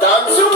danço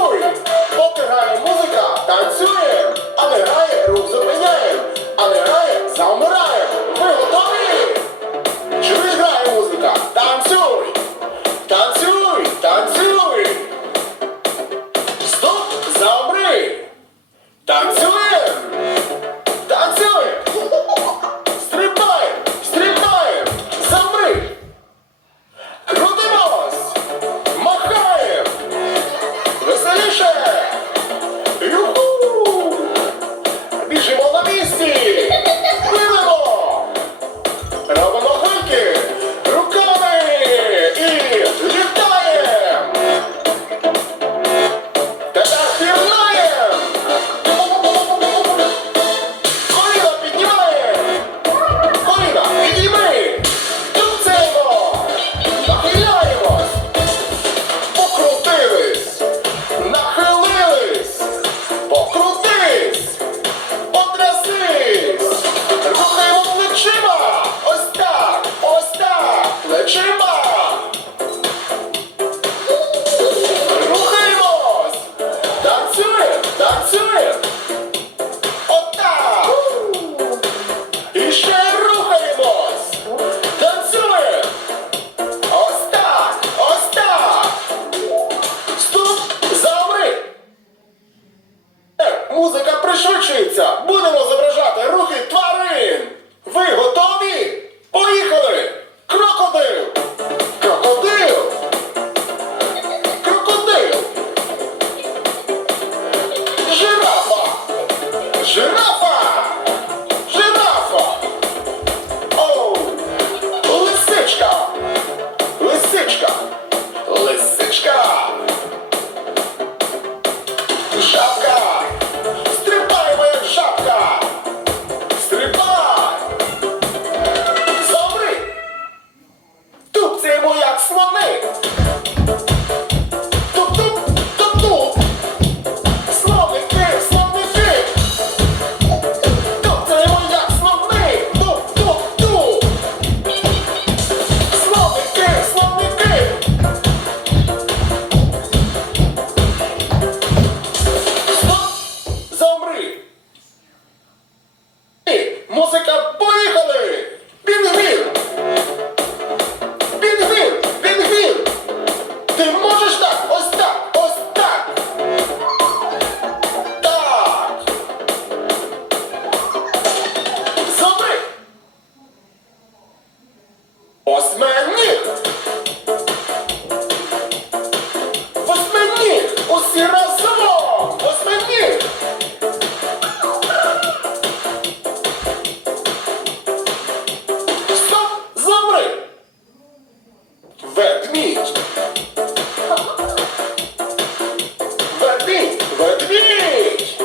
Вербіть! Вербіть!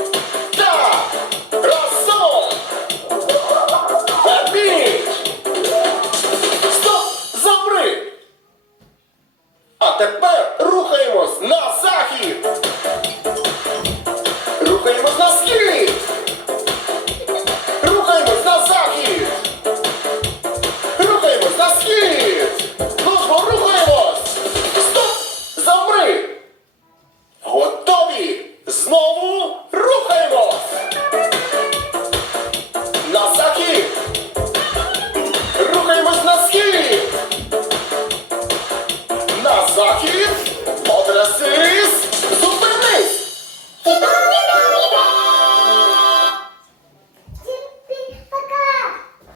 Так! Разом! Вербіть! Стоп! Замри! А тепер рухаємось на захід!